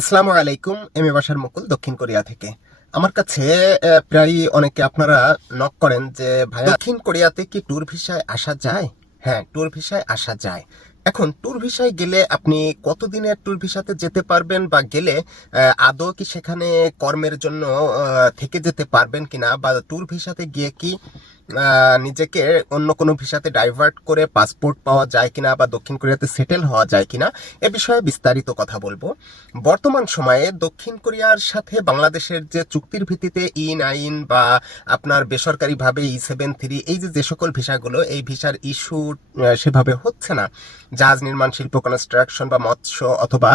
আসসালামু আলাইকুম, M A বাসার মুকুল, দক্ষিণ কোরিয়া থেকে। আমার কাছে প্রায় অনেকে আপনারা নক করেন যে ভাই দক্ষিণ কোরিয়াতে কি ট্যুর ভিসায় আসা যায়? হ্যাঁ ট্যুর ভিসায় আসা যায়। এখন ট্যুর ভিসায় গেলে আপনি কতদিনের ট্যুর ভিসাতে যেতে পারবেন বা গেলে আদৌ কি সেখানে কর্মের জন্য থেকে যেতে পারবেন কিনা বা ট্যুর ভিসাতে গিয়ে কি নিজেকে অন্য কোনো ভিসাতে ডাইভার্ট করে পাসপোর্ট পাওয়া যায় কিনা বা দক্ষিণ কোরিয়াতে সেটেল হওয়া যায় কিনা এ বিষয়ে বিস্তারিত কথা বলব। বর্তমান সময়ে দক্ষিণ কোরিয়ার সাথে বাংলাদেশের যে চুক্তির ভিত্তিতে ই নাইন বা আপনার বেসরকারিভাবে ই সেভেন থ্রি এই যে যে সকল ভিসাগুলো, এই ভিসার ইস্যু সেভাবে হচ্ছে না। জাহাজ নির্মাণ, শিল্প কনস্ট্রাকশন বা মৎস্য অথবা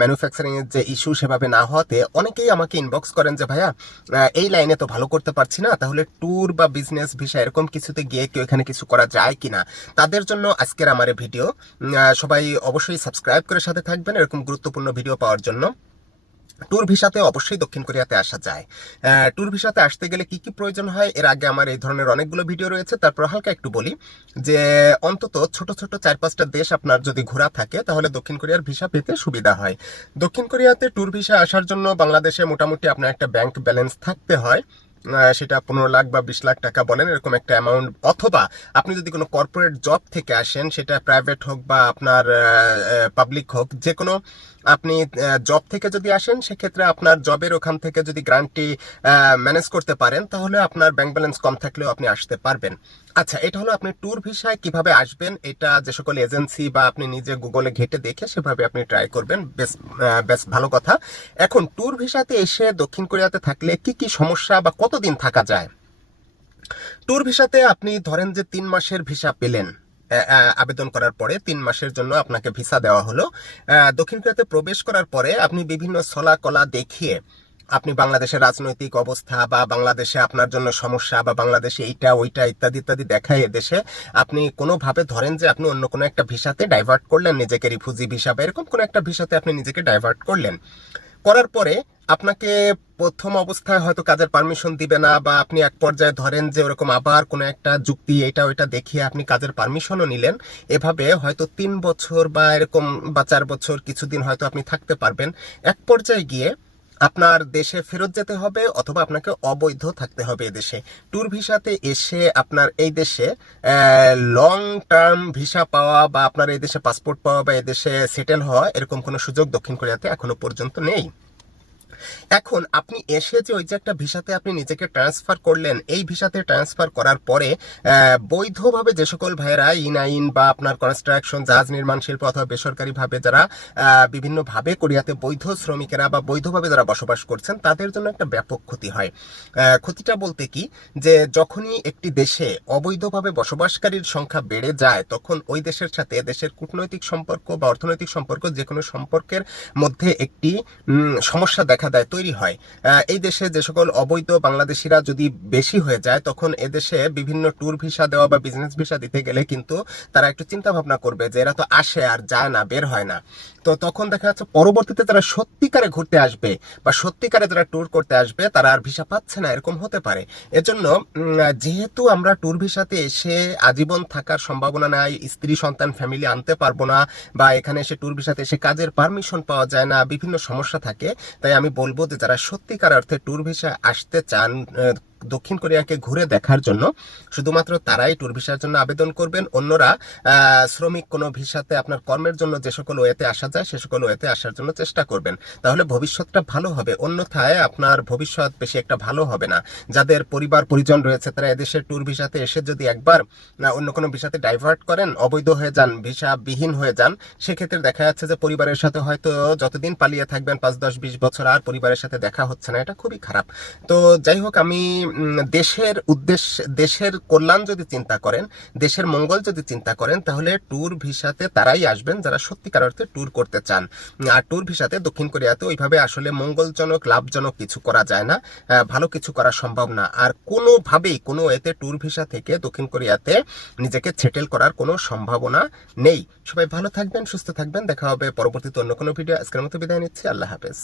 ম্যানুফ্যাকচারিং এর যে ইস্যু সেভাবে না হওয়াতে অনেকেই আমাকে ইনবক্স করেন যে, ভাইয়া এই লাইনে তো ভালো করতে পারছি না, তাহলে ট্যুর বা বিজনেস ভিসা এরকম কিছুতে গিয়ে কেউ এখানে কিছু করা যায় কিনা, তাদের জন্য আজকের আমার ভিডিও। সবাই অবশ্যই সাবস্ক্রাইব করে সাথে থাকবেন এরকম গুরুত্বপূর্ণ ভিডিও পাওয়ার জন্য। ট্যুর ভিসাতে অবশ্যই দক্ষিণ কোরিয়াতে আসা যায়। ট্যুর ভিসাতে আসতে গেলে কি কি প্রয়োজন হয়? এর আগে আমার এই ধরনের অনেকগুলো ভিডিও রয়েছে, তারপর হালকা একটু বলি যে অন্তত ছোট ছোট চার পাঁচটা দেশ আপনার যদি ঘোরা থাকে, তাহলে দক্ষিণ কোরিয়ার ভিসা পেতে সুবিধা হয়। দক্ষিণ কোরিয়াতে ট্যুর ভিসা আসার জন্য বাংলাদেশে মোটামুটি আপনার একটা ব্যাংক ব্যালেন্স থাকতে হয়। সেটা পনেরো লাখ বা বিশ লাখ টাকা বলেন, এরকম একটা অ্যামাউন্ট অথবা আপনি যদি কোনো কর্পোরেট জব থেকে আসেন, সেটা প্রাইভেট হোক বা আপনার পাবলিক হোক যে কোনো আপনি জব থেকে যদি আসেন, সেক্ষেত্রে আপনার জবের ওখান থেকে যদি গ্রান্টটি ম্যানেজ করতে পারেন, তাহলে আপনার ব্যাংক ব্যালেন্স কম থাকলেও আপনি আসতে পারবেন। আচ্ছা এটা হলো আপনি ট্যুর ভিসায় কীভাবে আসবেন? এটা যে সকল এজেন্সি বা আপনি নিজে গুগলে ঘেটে দেখে সেভাবে আপনি ট্রাই করবেন। বেশ বেশ ভালো কথা। এখন ট্যুর ভিসাতে এসে দক্ষিণ কোরিয়াতে থাকলে কি কি সমস্যা বা কতদিন থাকা যায়? ট্যুর ভিসাতে আপনি ধরেন যে তিন মাসের ভিসা পেলেন। আবেদন করার পরে তিন মাসের জন্য আপনাকে ভিসা দেওয়া হলো। দক্ষিণ কোরিয়াতে প্রবেশ করার পরে আপনি বিভিন্ন সলা কলা দেখিয়ে আপনি বাংলাদেশের রাজনৈতিক অবস্থা বা বাংলাদেশে আপনার জন্য সমস্যা বা বাংলাদেশে এইটা, ওইটা ইত্যাদি ইত্যাদি দেখায় এদেশে, আপনি কোনোভাবে ধরেন যে আপনি অন্য কোনো একটা ভিসাতে ডাইভার্ট করলেন নিজেকে রিফিউজি ভিসা বা এরকম কোনো একটা ভিসাতে আপনি নিজেকে ডাইভার্ট করলেন। করার পরে আপনাকে প্রথম অবস্থায় হয়তো কাজের পারমিশন দিবে না বা আপনি এক পর্যায়ে ধরেন যে ওরকম আবার কোনো একটা যুক্তি এটা ওইটা দেখিয়ে আপনি কাজের পারমিশনও নিলেন, এভাবে হয়তো তিন বছর বা এরকম বা চার বছর কিছুদিন হয়তো আপনি থাকতে পারবেন। এক পর্যায়ে গিয়ে আপনার দেশে ফেরত যেতে হবে অথবা আপনাকে অবৈধ থাকতে হবে এদেশে ট্যুর ভিসাতে এসে আপনার এই দেশে লং টার্ম ভিসা পাওয়া বা আপনার এই দেশে পাসপোর্ট পাওয়া বা এদেশে সেটেল হওয়া এরকম কোনো সুযোগ দক্ষিণ কোরিয়াতে এখনও পর্যন্ত নেই। এখন আপনি এসে যে ওই যে একটা ভিসাতে আপনি নিজেকে ট্রান্সফার করলেন, এই ভিসাতে ট্রান্সফার করার পরে বৈধভাবে যে সকল ভাইয়েরা ইন আইন বা আপনার কনস্ট্রাকশন জাহাজ নির্মাণ, শিল্প অথবা বেসরকারিভাবে যারা বিভিন্নভাবে কোরিয়াতে বৈধ শ্রমিকেরা বা বৈধভাবে যারা বসবাস করছেন, তাদের জন্য একটা ব্যাপক ক্ষতি হয়। ক্ষতিটা বলতে কি? যে যখনই একটি দেশে অবৈধভাবে বসবাসকারীর সংখ্যা বেড়ে যায়, তখন ওই দেশের সাথে দেশের কূটনৈতিক সম্পর্ক বা অর্থনৈতিক সম্পর্ক যে কোনো সম্পর্কের মধ্যে একটি সমস্যা দেখা দেয়, তৈরি হয়। এই দেশে যে সকল অবৈধ বাংলাদেশিরা যদি বেশি হয়ে যায়, তখন এদেশে বিভিন্ন ট্যুর ভিসা দেওয়া বা বিজনেস ভিসা দিতে গেলে কিন্তু তারা একটু চিন্তা ভাবনা করবে যে এরা তো আসে আর যায় না, বের হয় না। তো তখন দেখা যাচ্ছে পরবর্তীতে তারা সত্যিকারে ঘুরতে আসবে বা সত্যিকারে যারা ট্যুর করতে আসবে, তারা আর ভিসা পাচ্ছে না, এরকম হতে পারে। এজন্য যেহেতু আমরা ট্যুর ভিসাতে এসে আজীবন থাকার সম্ভাবনা নাই, স্ত্রী, সন্তান ফ্যামিলি আনতে পারব না বা এখানে এসে ট্যুর ভিসাতে এসে কাজের পারমিশন পাওয়া যায় না, বিভিন্ন সমস্যা থাকে, তাই আমি বলব যে যারা সত্যিকার অর্থে ট্যুর ভিসা আসতে চান দক্ষিণ কোরিয়াকে ঘুরে দেখার জন্য শুধুমাত্র তারাই ট্যুর ভিসার জন্য আবেদন করবেন। অন্যরা শ্রমিক কোনো ভিসাতে আপনার কর্মের জন্য যে সকল ওয়েতে আসা যায়, সে সকল ওয়েতে আসার জন্য চেষ্টা করবেন। তাহলে ভবিষ্যৎটা ভালো হবে। অন্যথায় আপনার ভবিষ্যৎ বেশি একটা ভালো হবে না। যাদের পরিবার, পরিজন রয়েছে, তারা এদেশের ট্যুর ভিসাতে এসে যদি একবার অন্য কোনো ভিসাতে ডাইভার্ট করেন, অবৈধ হয়ে যান ভিসা বিহীন হয়ে যান, সেক্ষেত্রে দেখা যাচ্ছে যে পরিবারের সাথে হয়তো যতদিন পালিয়ে থাকবেন, পাঁচ, দশ, বিশ বছর আর পরিবারের সাথে দেখা হচ্ছে না, এটা খুবই খারাপ। তো যাই হোক, আমি দেশের উদ্দেশ্য, দেশের কল্যাণ যদি চিন্তা করেন, দেশের মঙ্গল যদি চিন্তা করেন, তাহলে ট্যুর ভিসাতে তারাই আসবেন যারা সত্যিকার অর্থে ট্যুর করতে চান। আর ট্যুর ভিসাতে দক্ষিণ কোরিয়াতে ওইভাবে আসলে মঙ্গলজনক, লাভজনক কিছু করা যায় না ভালো কিছু করা সম্ভব না। আর কোনোভাবেই, কোনো এতে ট্যুর ভিসা থেকে দক্ষিণ কোরিয়াতে নিজেকে সেটেল করার কোনো সম্ভাবনা নেই। সবাই ভালো থাকবেন, সুস্থ থাকবেন। দেখা হবে পরবর্তীতে অন্য কোনো ভিডিও আজকের মতো বিদায় নিচ্ছি। আল্লাহ হাফেজ।